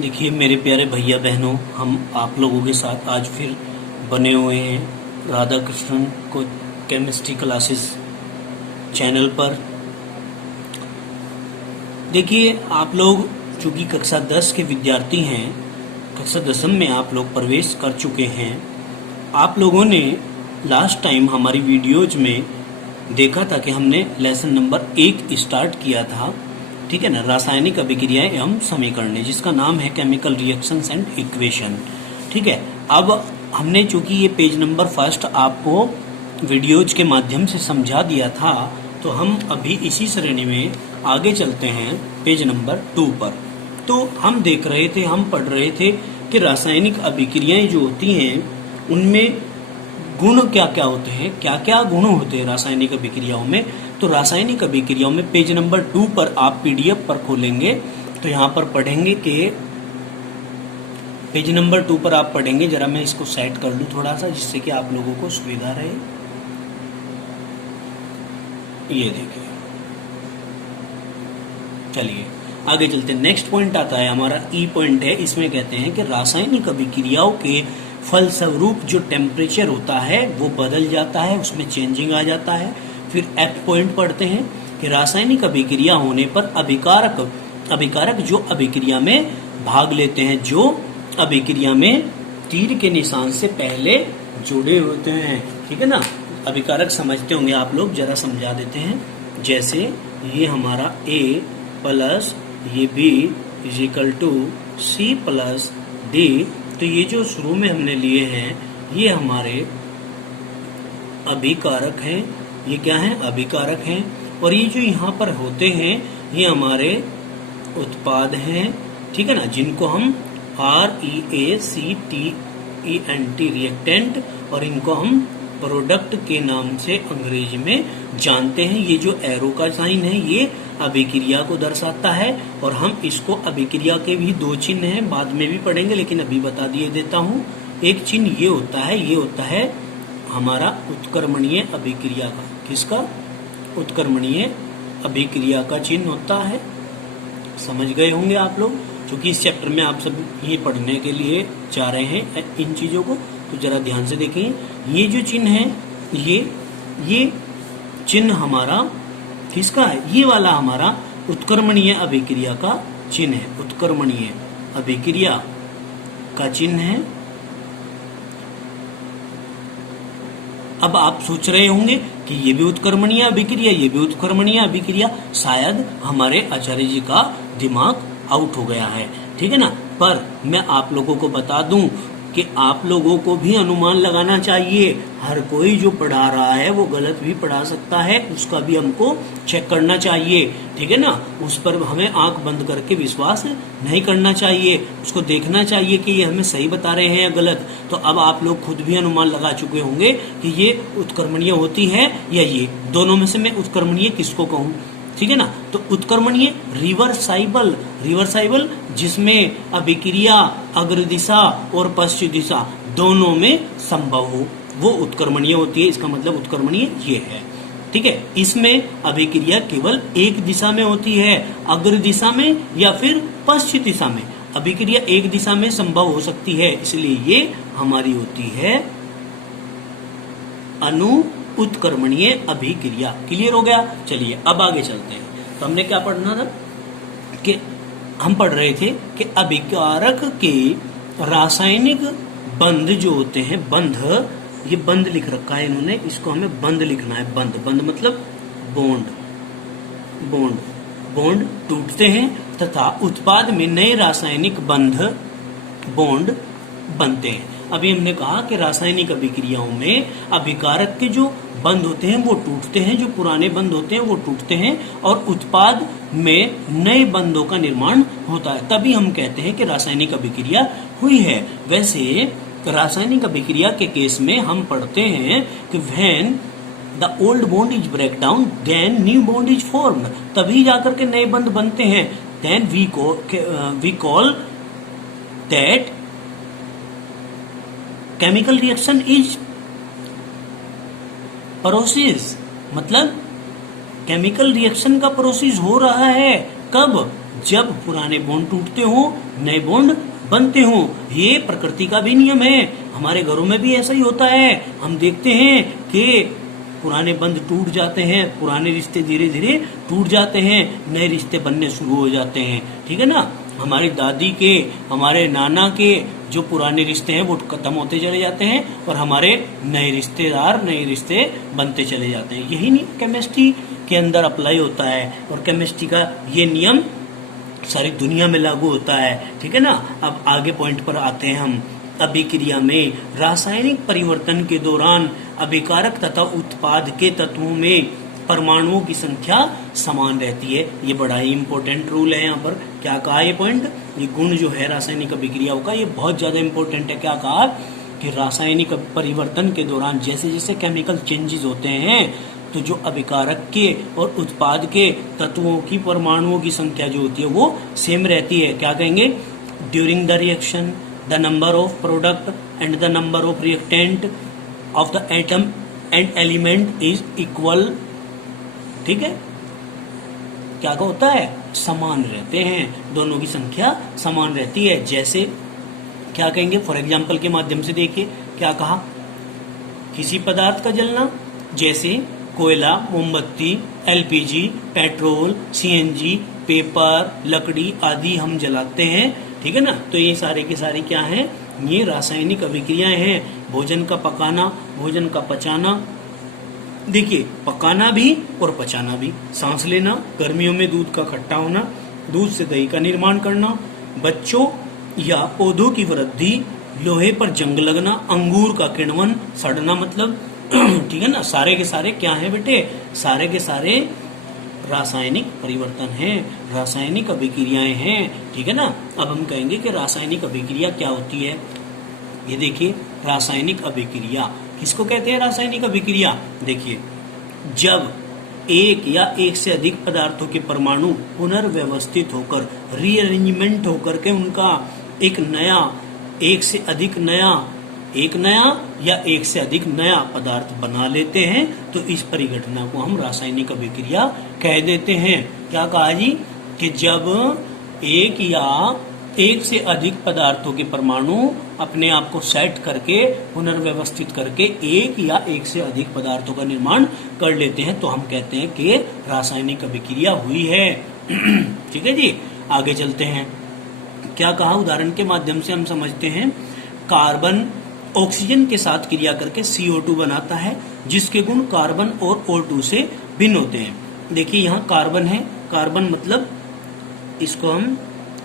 देखिए मेरे प्यारे भैया बहनों, हम आप लोगों के साथ आज फिर बने हुए हैं राधा कृष्णन को केमिस्ट्री क्लासेस चैनल पर। देखिए आप लोग चूंकि कक्षा 10 के विद्यार्थी हैं, कक्षा 10 में आप लोग प्रवेश कर चुके हैं। आप लोगों ने लास्ट टाइम हमारी वीडियोज में देखा था कि हमने लेसन नंबर 1 स्टार्ट किया था, ठीक है ना, रासायनिक अभिक्रियाएं एवं समीकरण, जिसका नाम है केमिकल रिएक्शंस एंड इक्वेशन। ठीक है, अब हमने चूंकि ये पेज नंबर 1 आपको वीडियोज के माध्यम से समझा दिया था, तो हम अभी इसी श्रेणी में आगे चलते हैं पेज नंबर 2 पर। तो हम देख रहे थे, हम पढ़ रहे थे कि रासायनिक अभिक्रियाएं जो होती हैं उनमें गुण क्या क्या होते हैं, क्या क्या गुण होते हैं रासायनिक अभिक्रियाओं में। तो रासायनिक अभिक्रियाओं में पेज नंबर 2 पर आप पीडीएफ पर खोलेंगे तो यहाँ पर पढ़ेंगे कि पेज नंबर 2 पर आप पढ़ेंगे। जरा मैं इसको सेट कर लूँ थोड़ा सा, जिससे कि आप लोगों को सुविधा रहे। ये देखिए, चलिए आगे चलते हैं। नेक्स्ट पॉइंट आता है हमारा ई पॉइंट है। इसमें कहते हैं कि रासायनिक अभिक्रियाओं के फलस्वरूप जो टेम्परेचर होता है वो बदल जाता है, उसमें चेंजिंग आ जाता है। फिर एफ पॉइंट पढ़ते हैं कि रासायनिक अभिक्रिया होने पर अभिकारक जो अभिक्रिया में भाग लेते हैं, जो अभिक्रिया में तीर के निशान से पहले जुड़े होते हैं, ठीक है ना। अभिकारक समझते होंगे आप लोग, जरा समझा देते हैं। जैसे ये हमारा A प्लस ये B equal to C plus D। तो ये जो शुरू में हमने लिए हैं ये हमारे अभिकारक हैं। ये क्या है? अभिकारक हैं। और ये जो यहाँ पर होते हैं ये हमारे उत्पाद हैं, ठीक है ना, जिनको हम REACTENT रिएक्टेंट और इनको हम प्रोडक्ट के नाम से अंग्रेजी में जानते हैं। ये जो एरो का साइन है ये अभिक्रिया को दर्शाता है। और हम इसको अभिक्रिया के भी 2 चिन्ह हैं, बाद में भी पढ़ेंगे, लेकिन अभी बता दिए देता हूँ। एक चिन्ह ये होता है, ये होता है हमारा उत्क्रमणीय अभिक्रिया का। किसका? उत्क्रमणीय अभिक्रिया का चिन्ह होता है। समझ गए होंगे आप लोग, क्योंकि इस चैप्टर में आप सब ये पढ़ने के लिए जा रहे हैं इन चीजों को। तो जरा ध्यान से देखें, ये जो चिन्ह है ये चिन्ह हमारा किसका है? ये वाला हमारा उत्क्रमणीय अभिक्रिया का चिन्ह है। उत्क्रमणीय अभिक्रिया का चिन्ह है। अब आप सोच रहे होंगे कि ये भी उत्क्रमणीय अभिक्रिया, ये भी उत्क्रमणीय अभिक्रिया। शायद हमारे आचार्य जी का दिमाग आउट हो गया है, ठीक है ना। पर मैं आप लोगों को बता दूं कि आप लोगों को भी अनुमान लगाना चाहिए। हर कोई जो पढ़ा रहा है वो गलत भी पढ़ा सकता है, उसका भी हमको चेक करना चाहिए, ठीक है ना। उस पर हमें आंख बंद करके विश्वास नहीं करना चाहिए, उसको देखना चाहिए कि ये हमें सही बता रहे हैं या गलत। तो अब आप लोग खुद भी अनुमान लगा चुके होंगे कि ये उत्क्रमणीय होती है या ये दोनों में से मैं उत्क्रमणीय किसको कहूँ, ठीक है ना। तो उत्क्रमणीय रिवर्साइबल जिसमें अभिक्रिया अग्र दिशा और पश्चिम दिशा दोनों में संभव हो, वो उत्क्रमणीय होती है। इसका मतलब उत्क्रमणीय ये है, ठीक है। इसमें अभिक्रिया केवल एक दिशा में होती है, अग्र दिशा में या फिर पश्चिम दिशा में। अभिक्रिया एक दिशा में संभव हो सकती है, इसलिए ये हमारी होती है अनु उत्क्रमणीय अभिक्रिया। क्लियर हो गया? चलिए अब आगे चलते हैं। तो हमने क्या पढ़ना था कि हम पढ़ रहे थे कि अभिकारक के रासायनिक बंध जो होते हैं, बंध, ये बंध लिख रखा है इन्होंने, इसको हमें बंध लिखना है। बंध मतलब बॉन्ड टूटते हैं तथा उत्पाद में नए रासायनिक बॉन्ड बनते हैं। अभी हमने कहा कि रासायनिक अभिक्रियाओं में अभिकारक के जो बंध होते हैं वो टूटते हैं, जो पुराने बंध होते हैं वो टूटते हैं और उत्पाद में नए बंधों का निर्माण होता है। तभी हम कहते हैं कि रासायनिक अभिक्रिया हुई है। वैसे रासायनिक अभिक्रिया के केस में हम पढ़ते हैं कि when the old bond is break down then new bond is formed, तभी जाकर के नए बंध बनते हैं। Then we call that chemical reaction is process. मतलब केमिकल रिएक्शन का प्रोसेस हो रहा है। कब? जब पुराने बॉन्ड टूटते हो नए बॉन्ड बनते हो। ये प्रकृति का भी नियम है, हमारे घरों में भी ऐसा ही होता है। हम देखते हैं कि पुराने बंध टूट जाते हैं, पुराने रिश्ते धीरे धीरे टूट जाते हैं, नए रिश्ते बनने शुरू हो जाते हैं। ठीक है ना, हमारी दादी के, हमारे नाना के जो पुराने रिश्ते हैं वो खत्म होते चले जाते हैं और हमारे नए रिश्तेदार, नए रिश्ते बनते चले जाते हैं। यही नहीं केमिस्ट्री के अंदर अप्लाई होता है और केमिस्ट्री का ये नियम सारी दुनिया में लागू होता है। ठीक है ना, अब आगे पॉइंट पर आते हैं हम। अभिक्रिया में रासायनिक परिवर्तन के दौरान अभिकारक तथा उत्पाद के तत्वों में परमाणुओं की संख्या समान रहती है। ये बड़ा ही इंपॉर्टेंट रूल है। यहाँ पर क्या कहा ये पॉइंट, ये गुण जो है रासायनिक अभिक्रियाओं का, ये बहुत ज्यादा इंपॉर्टेंट है। क्या कहा कि रासायनिक परिवर्तन के दौरान जैसे जैसे केमिकल चेंजेस होते हैं तो जो अभिकारक के और उत्पाद के तत्वों की परमाणुओं की संख्या जो होती है वो सेम रहती है। क्या कहेंगे, during the reaction the number of product and the number of reactant of the atom and element is equal. ठीक है, क्या होता है, समान रहते हैं, दोनों की संख्या समान रहती है। जैसे क्या कहेंगे, फॉर एग्जाम्पल के माध्यम से देखिए क्या कहा, किसी पदार्थ का जलना जैसे कोयला, मोमबत्ती, एलपीजी, पेट्रोल, सीएनजी, पेपर, लकड़ी आदि हम जलाते हैं। ठीक है ना, तो ये सारे के सारे क्या हैं, ये रासायनिक अभिक्रियाएं हैं। भोजन का पकाना, भोजन का पचाना, देखिए पकाना भी और पचाना भी। सांस लेना, गर्मियों में दूध का खट्टा होना, दूध से दही का निर्माण करना, बच्चों या पौधों की वृद्धि, लोहे पर जंग लगना, अंगूर का किण्वन, सड़ना मतलब ठीक है ना, सारे के सारे क्या हैं बेटे, सारे के सारे रासायनिक परिवर्तन हैं, रासायनिक अभिक्रियाएं हैं। ठीक है ना, अब हम कहेंगे कि रासायनिक अभिक्रिया क्या होती है। ये देखिए, रासायनिक अभिक्रिया किसको कहते हैं, रासायनिक अभिक्रिया देखिए, जब एक या एक से अधिक पदार्थों के परमाणु पुनर्व्यवस्थित होकर, रीअरेंजमेंट होकर के उनका एक नया या एक से अधिक नया पदार्थ बना लेते हैं, तो इस परिघटना को हम रासायनिक अभिक्रिया कह देते हैं। क्या कहा जी, कि जब एक या एक से अधिक पदार्थों के परमाणु अपने आप को सेट करके, पुनर्व्यवस्थित करके एक या एक से अधिक पदार्थों का निर्माण कर लेते हैं, तो हम कहते हैं कि रासायनिक अभिक्रिया हुई है। ठीक है जी, आगे चलते हैं। क्या कहा, उदाहरण के माध्यम से हम समझते हैं। कार्बन ऑक्सीजन के साथ क्रिया करके CO2 बनाता है, जिसके गुण कार्बन और O2 से भिन्न होते हैं। देखिए यहाँ कार्बन है, कार्बन मतलब इसको हम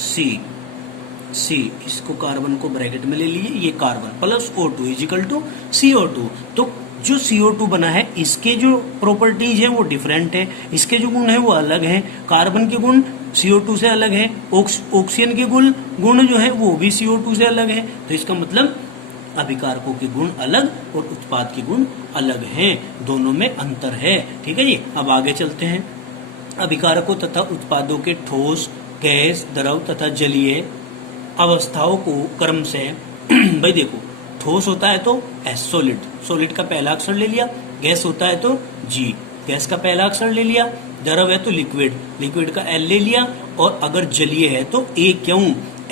C, इसको कार्बन को ब्रैकेट में ले लीजिए, ये carbon plus O2 is equal to CO2। तो जो CO2 बना है इसके जो प्रॉपर्टीज है वो डिफरेंट है, इसके जो गुण है वो अलग है। कार्बन के गुण CO2 से अलग है, ऑक्सीजन के गुण जो है वो भी CO2 से अलग है। तो इसका मतलब अभिकारकों के गुण अलग और उत्पाद के गुण अलग हैं, दोनों में अंतर है। ठीक है जी, अब आगे चलते हैं। अभिकारकों तथा उत्पादों के ठोस, गैस, द्रव तथा जलीय अवस्थाओं को क्रम से भाई देखो, ठोस होता है तो S सॉलिड का पहला अक्षर ले लिया, गैस होता है तो G, गैस का पहला अक्षर ले लिया, द्रव है तो लिक्विड का L ले लिया, और अगर जलीय है तो A क्यों,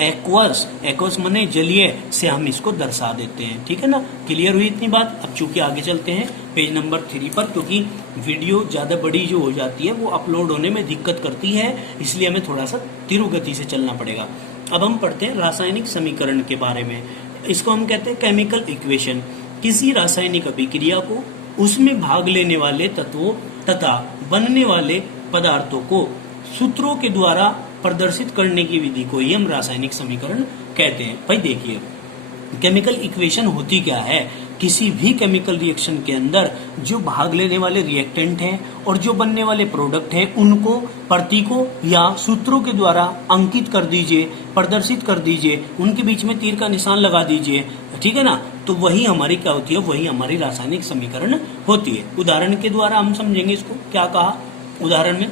एक्वस माने जलीय से हम इसको दर्शा देते हैं। ठीक है ना, क्लियर हुई इतनी बात। अब चूंकि आगे चलते हैं पेज नंबर 3 पर, क्योंकि वीडियो ज्यादा बड़ी जो हो जाती है वो अपलोड होने में दिक्कत करती है, इसलिए हमें थोड़ा सा तीव्र गति से चलना पड़ेगा। अब हम पढ़ते हैं रासायनिक समीकरण के बारे में। इसको हम कहते हैं केमिकल इक्वेशन। किसी रासायनिक अभिक्रिया को उसमें भाग लेने वाले तत्वों तथा बनने वाले पदार्थों को सूत्रों के द्वारा प्रदर्शित करने की विधि को ही हम रासायनिक समीकरण कहते हैं। भाई देखिए, केमिकल इक्वेशन होती क्या है, किसी भी केमिकल रिएक्शन के अंदर जो भाग लेने वाले रिएक्टेंट हैं और जो बनने वाले प्रोडक्ट हैं उनको प्रतीकों या सूत्रों के द्वारा अंकित कर दीजिए, प्रदर्शित कर दीजिए, उनके बीच में तीर का निशान लगा दीजिए। ठीक है ना, तो वही हमारी क्या होती है, वही हमारी रासायनिक समीकरण होती है। उदाहरण के द्वारा हम समझेंगे इसको। क्या कहा उदाहरण में,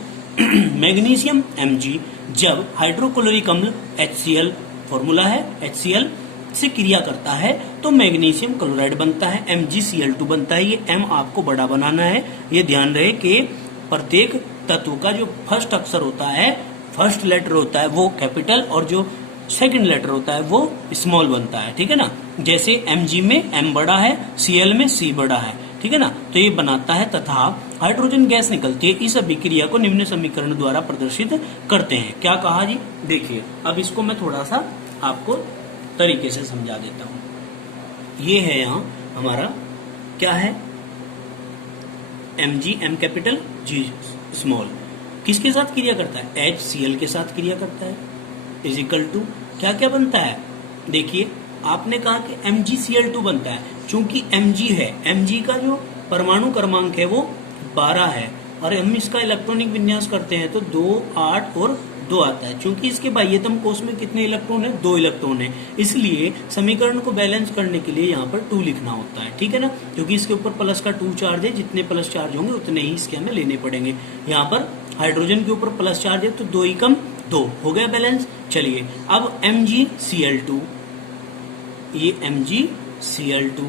मैग्नीशियम Mg जब हाइड्रोक्लोरिक अम्ल HCl, फॉर्मूला है HCl से क्रिया करता है तो मैग्नीशियम क्लोराइड बनता है, MgCl2 बनता है। ये M आपको बड़ा बनाना है। ये ध्यान रहे कि प्रत्येक तत्व का जो फर्स्ट अक्षर होता है फर्स्ट लेटर होता है वो कैपिटल और जो सेकंड लेटर होता है वो स्मॉल बनता है, ठीक है ना। जैसे Mg में M बड़ा है, Cl में C बड़ा है, ठीक है ना। तो ये बनाता है तथा हाइड्रोजन गैस निकलती है। इस अभिक्रिया को निम्न समीकरण द्वारा प्रदर्शित करते हैं। क्या कहा जी, देखिए अब इसको मैं थोड़ा सा आपको तरीके से समझा देता हूं। ये है यहाँ हमारा क्या है, Mg M capital G small किसके साथ क्रिया करता है, HCl के साथ क्रिया करता है, इजिकल टू क्या क्या बनता है। देखिए आपने कहा कि MgCl2 बनता है, चूंकि Mg है, Mg का जो परमाणु क्रमांक है वो 12 है और हम इसका इलेक्ट्रॉनिक विन्यास करते हैं तो 2, 8 और 2 आता है। चूंकि इसके बाह्यतम कोश में कितने इलेक्ट्रॉन है, 2 इलेक्ट्रॉन है, इसलिए समीकरण को बैलेंस करने के लिए यहाँ पर 2 लिखना होता है, ठीक है ना। क्योंकि इसके ऊपर प्लस का 2 चार्ज है, जितने प्लस चार्ज होंगे उतने ही इसके हमें लेने पड़ेंगे। यहाँ पर हाइड्रोजन के ऊपर प्लस चार्ज है तो 2 ही कम 2 हो गया बैलेंस। चलिए अब MgCl2, ये MgCl2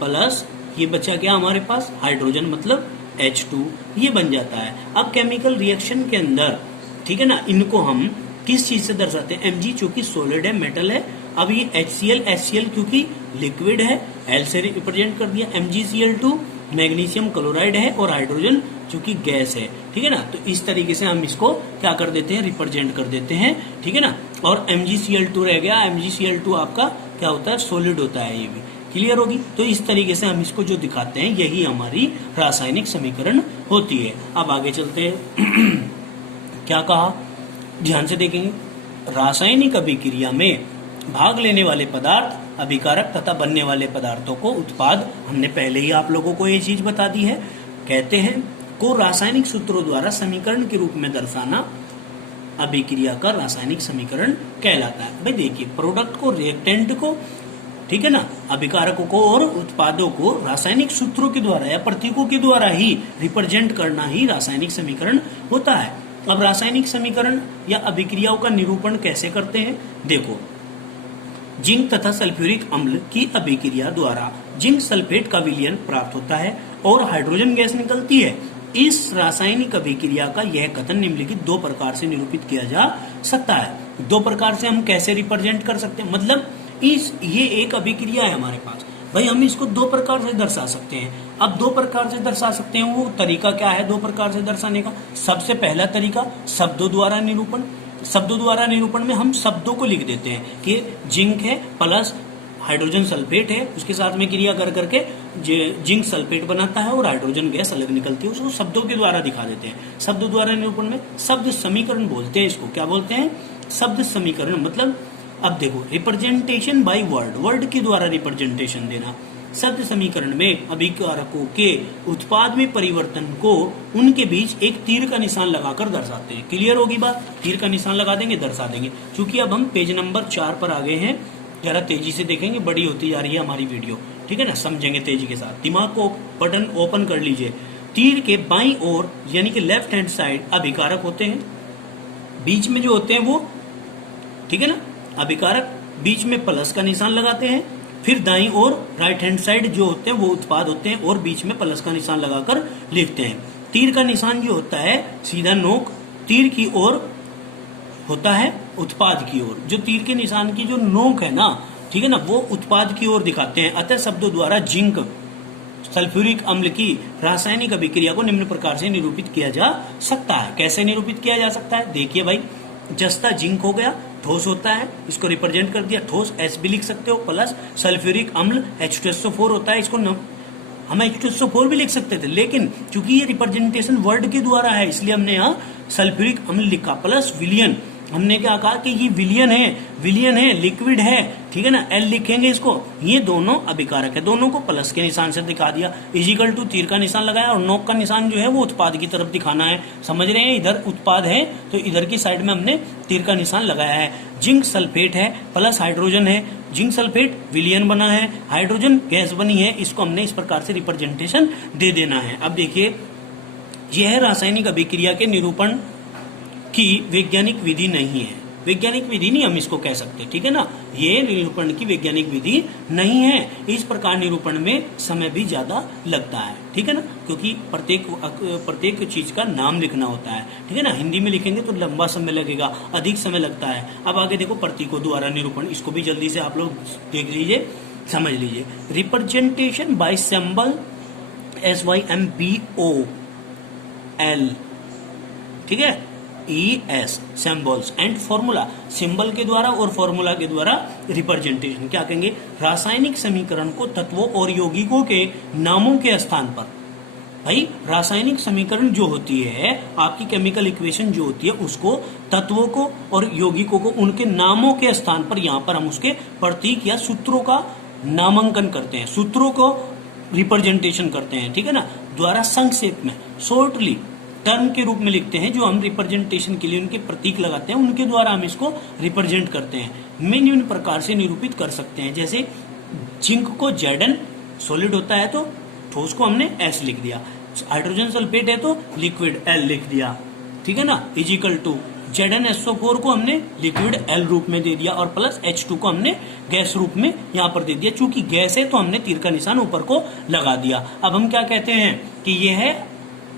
प्लस ये बचा क्या हमारे पास हाइड्रोजन मतलब H2, ये बन जाता है। अब केमिकल रिएक्शन के अंदर, ठीक है ना, इनको हम किस चीज से दर्शाते हैं, Mg चूंकि सॉलिड है, मेटल है। अब ये HCl क्योंकि लिक्विड है, L से रिप्रेजेंट कर दिया। MgCl2 मैग्नीशियम क्लोराइड है और हाइड्रोजन चूंकि गैस है, ठीक है ना। तो इस तरीके से हम इसको क्या कर देते हैं, रिप्रेजेंट कर देते हैं, ठीक है ना। और MgCl2 रह गया, MgCl2 आपका क्या होता है, सॉलिड होता है, ये भी क्लियर होगी। तो इस तरीके से हम इसको जो दिखाते हैं यही हमारी रासायनिक समीकरण होती है। अब आगे चलते हैं क्या कहा, ध्यान से देखेंगे। रासायनिक अभिक्रिया में भाग लेने वाले पदार्थ, अभिकारक तथा बनने वाले पदार्थों को उत्पाद, हमने पहले ही आप लोगों को ये चीज बता दी है, कहते हैं को रासायनिक सूत्रों द्वारा समीकरण के रूप में दर्शाना अभिक्रिया का रासायनिक समीकरण कहलाता है। भाई देखिए, प्रोडक्ट को, रिएक्टेंट को, ठीक है ना, अभिकारकों को और उत्पादों को रासायनिक सूत्रों के द्वारा या प्रतीकों के द्वारा ही रिप्रेजेंट करना ही रासायनिक समीकरण होता है। अब रासायनिक समीकरण या अभिक्रियाओं का निरूपण कैसे करते हैं, देखो। जिंक तथा सल्फ्यूरिक अम्ल की अभिक्रिया द्वारा जिंक सल्फेट का विलयन प्राप्त होता है और हाइड्रोजन गैस निकलती है। इस रासायनिक अभिक्रिया का यह कथन निम्नलिखित 2 प्रकार से निरूपित किया जा सकता है। 2 प्रकार से हम कैसे रिप्रेजेंट कर सकते हैं, मतलब ये एक अभिक्रिया है हमारे पास, भाई हम इसको 2 प्रकार से दर्शा सकते हैं। अब 2 प्रकार से दर्शा सकते हैं, वो तरीका क्या है 2 प्रकार से दर्शाने का। सबसे पहला तरीका शब्दों द्वारा निरूपण। शब्दों द्वारा निरूपण में हम शब्दों को लिख देते हैं कि जिंक है प्लस हाइड्रोजन सल्फेट है, उसके साथ में क्रिया कर करके जिंक सल्फेट बनाता है और हाइड्रोजन गैस अलग निकलती है, उसको शब्दों के द्वारा दिखा देते हैं। शब्दों द्वारा निरूपण में शब्द समीकरण बोलते हैं इसको। क्या बोलते हैं, शब्द समीकरण। मतलब अब देखो, रिप्रेजेंटेशन बाय वर्ड, वर्ड के द्वारा रिप्रेजेंटेशन देना। शब्द समीकरण में अभिकारकों के उत्पाद में परिवर्तन को उनके बीच एक तीर का निशान लगाकर दर्शाते हैं। क्लियर होगी बात, तीर का निशान लगा देंगे, दर्शा देंगे। क्योंकि अब हम पेज नंबर 4 पर आ गए हैं, जरा तेजी से देखेंगे, बड़ी होती जा रही है हमारी वीडियो, ठीक है ना, समझेंगे तेजी के साथ। दिमाग को बटन ओपन कर लीजिए। तीर के बाईं ओर यानी कि लेफ्ट हैंड साइड अभिकारक होते हैं, बीच में जो होते हैं वो, ठीक है ना, अभिकारक बीच में प्लस का निशान लगाते हैं। फिर दाईं ओर राइट हैंड साइड जो होते हैं वो उत्पाद होते हैं और बीच में प्लस का निशान लगाकर लिखते हैं। तीर का निशान जो होता है सीधा नोक तीर की ओर होता है, उत्पाद की ओर। जो तीर के निशान की जो नोक है ना, ठीक है ना, वो उत्पाद की ओर दिखाते हैं। अतः शब्दों द्वारा जिंक सल्फ्यूरिक अम्ल की रासायनिक अभिक्रिया को निम्न प्रकार से निरूपित किया जा सकता है। कैसे निरूपित किया जा सकता है, देखिए भाई, जस्ता जिंक हो गया, ठोस होता है, इसको रिप्रेजेंट कर दिया, ठोस H भी लिख सकते हो, प्लस सल्फ्यूरिक अम्ल H2SO4 होता है, इसको हम H2SO4 भी लिख सकते थे, लेकिन चूंकि ये रिप्रेजेंटेशन वर्ड के द्वारा है इसलिए हमने यहाँ सल्फ्यूरिक अम्ल लिखा। प्लस विलियन, हमने क्या कहा कि ये विलियन है, लिक्विड है, ठीक है ना, L लिखेंगे इसको। ये दोनों अभिकारक है, दोनों को प्लस के निशान से दिखा दिया। इजिकल टू तीर का निशान लगाया और नोक का निशान जो है वो उत्पाद की तरफ दिखाना है। समझ रहे हैं, इधर उत्पाद है तो इधर की साइड में हमने तीर का निशान लगाया है। जिंक सल्फेट है प्लस हाइड्रोजन है, जिंक सल्फेट विलियन बना है, हाइड्रोजन गैस बनी है, इसको हमने इस प्रकार से रिप्रेजेंटेशन दे देना है। अब देखिए, यह रासायनिक अभिक्रिया के निरूपण की वैज्ञानिक विधि नहीं है, वैज्ञानिक विधि नहीं हम इसको कह सकते, ठीक है ना। ये निरूपण की वैज्ञानिक विधि नहीं है। इस प्रकार निरूपण में समय भी ज्यादा लगता है, ठीक है ना, क्योंकि प्रत्येक चीज का नाम लिखना होता है, ठीक है ना। हिंदी में लिखेंगे तो लंबा समय लगेगा, अधिक समय लगता है। अब आगे देखो प्रतीकों द्वारा निरूपण, इसको भी जल्दी से आप लोग देख लीजिए, समझ लीजिए। रिप्रेजेंटेशन बाय सिंबल SYMBOL, ठीक है, ES symbols and formula, symbol के द्वारा और फॉर्मूला के द्वारा रिप्रेजेंटेशन। क्या कहेंगे? रासायनिक समीकरण को तत्वों और यौगिकों के नामों के स्थान पर। भाई रासायनिक समीकरण जो होती है, आपकी केमिकल इक्वेशन जो होती है, उसको तत्वों को और यौगिकों को उनके नामों के स्थान पर यहाँ पर हम उसके प्रतीक या सूत्रों का नामांकन करते हैं, सूत्रों को रिप्रेजेंटेशन करते हैं, ठीक है ना, द्वारा संक्षेप में शॉर्टली टर्म के रूप में लिखते हैं। जो हम रिप्रेजेंटेशन के लिए उनके प्रतीक लगाते हैं, उनके द्वारा हम इसको रिप्रेजेंट करते हैं। निम्न प्रकार से निरूपित कर सकते हैं, जैसे जिंक को Zn, सॉलिड होता है तो ठोस को हमने S लिख दिया, हाइड्रोजन सल्फेट है तो लिक्विड L लिख दिया, ठीक है ना, इजिकल टू ZnSO4 को हमने लिक्विड L रूप में दे दिया और प्लस H2 को हमने गैस रूप में यहाँ पर दे दिया। चूंकि गैस है तो हमने तीर का निशान ऊपर को लगा दिया। अब हम क्या कहते हैं कि यह है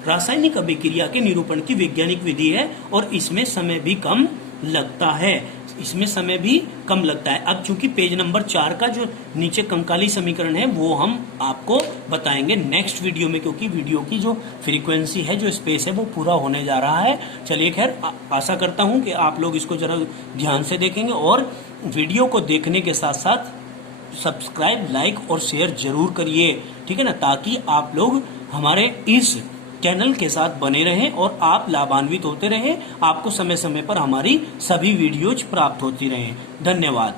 रासायनिक अभिक्रिया के निरूपण की वैज्ञानिक विधि है और इसमें समय भी कम लगता है, इसमें समय भी कम लगता है। अब चूंकि पेज नंबर 4 का जो नीचे कंकाली समीकरण है वो हम आपको बताएंगे नेक्स्ट वीडियो में, क्योंकि वीडियो की जो फ्रीक्वेंसी है, जो स्पेस है, वो पूरा होने जा रहा है। चलिए खैर, आशा करता हूं कि आप लोग इसको जरा ध्यान से देखेंगे और वीडियो को देखने के साथ साथ सब्सक्राइब, लाइक और शेयर जरूर करिए, ठीक है ना, ताकि आप लोग हमारे इस चैनल के साथ बने रहें और आप लाभान्वित होते रहें, आपको समय समय पर हमारी सभी वीडियोज प्राप्त होती रहें। धन्यवाद।